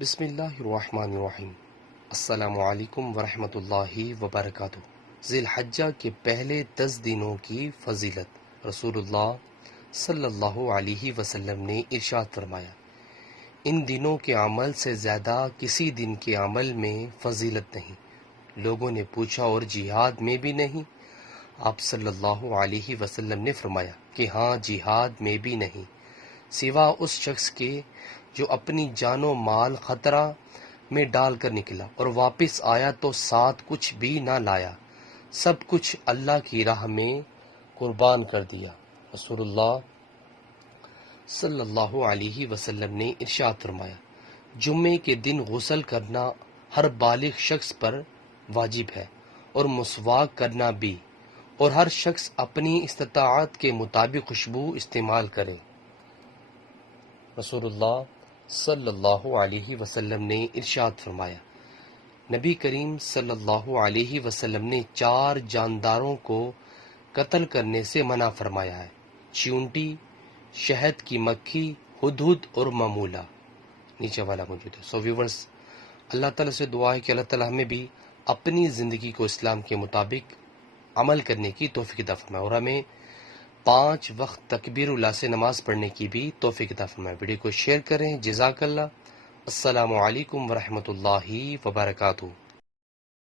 بسم اللہ الرحمن الرحیم۔ السلام علیکم ورحمۃ اللہ وبرکاتہ۔ ذی الحجہ کے پہلے 10 دنوں کی فضیلت۔ رسول اللہ صلی اللہ علیہ وسلم نے ارشاد فرمایا، ان دنوں کے عمل سے زیادہ کسی دن کے عمل میں فضیلت نہیں۔ لوگوں نے پوچھا، اور جہاد میں بھی نہیں؟ آپ صلی اللہ علیہ وسلم نے فرمایا کہ ہاں، جہاد میں بھی نہیں، سوا اس شخص کے جو اپنی جان و مال خطرہ میں ڈال کر نکلا اور واپس آیا تو ساتھ کچھ بھی نہ لایا، سب کچھ اللہ کی راہ میں قربان کر دیا۔ رسول اللہ صلی اللہ علیہ وسلم نے ارشاد فرمایا، جمعے کے دن غسل کرنا ہر بالغ شخص پر واجب ہے، اور مسواک کرنا بھی، اور ہر شخص اپنی استطاعت کے مطابق خوشبو استعمال کرے۔ رسول اللہ صلی اللہ علیہ وسلم نے ارشاد فرمایا، نبی کریم صلی اللہ علیہ وسلم نے 4 جانداروں کو قتل کرنے سے منع فرمایا ہے: چیونٹی، شہد کی مکھی، ہدہد اور معمولہ۔ نیچے والا موجود ہے۔ ویورز، اللہ تعالیٰ سے دعا ہے کہ اللہ تعالیٰ ہمیں بھی اپنی زندگی کو اسلام کے مطابق عمل کرنے کی توفیق عطا فرمائے، اور ہمیں 5 وقت تکبیر اللہ سے نماز پڑھنے کی بھی توفیق عطا فرمائے۔ ویڈیو کو شیئر کریں۔ جزاک اللہ۔ السلام علیکم ورحمۃ اللہ وبرکاتہ۔